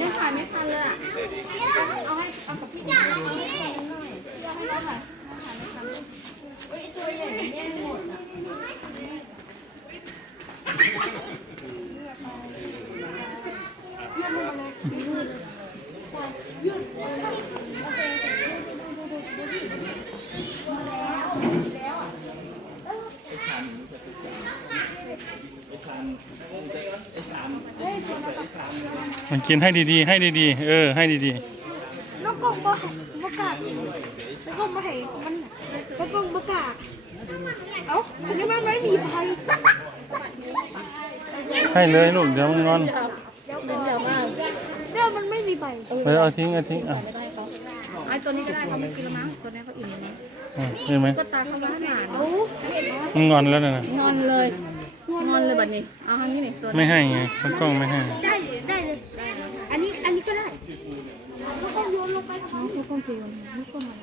ยังขายไม่ทันเลยอะ เอาให้เอากับพี่อย่าให้น้องหน่อยอาให้น้องหน่อยน้องขายไม่ทันเลยเอ้ยตัวใหญ่มันแย่งหมดอะ มันกินให้ดีๆ ให้ดีๆ เออ ให้ดีแล้วก็มาประกาศแล้วก็มาให้มันแล้วก็ประกาศเอ้าอันนี้มันไม่มีใครๆให้เลยลูกเดี๋ยวมันงอน มันไม่มีใบเออเอาทิ้งเอาทิ้งอะไอ้ตัวนี้ก็ได้เขาไม่กินแล้วมั้งตัวนี้เขาอิ่มแล้วมั้งอืมเห็นไหมก็ตาเขาบ้านหนาเอ้ามันงอนแล้วนะงอนเลยงอนเลยแบบนี้เอาทางนี้นี่ตัวไม่ให้ไงเขากล้องไม่ให้ได้ได้เลยอันนี้อันนี้ก็ได้แล้วก็โยนลงไปทำไมน้องเขาต้องกินน้องก็มา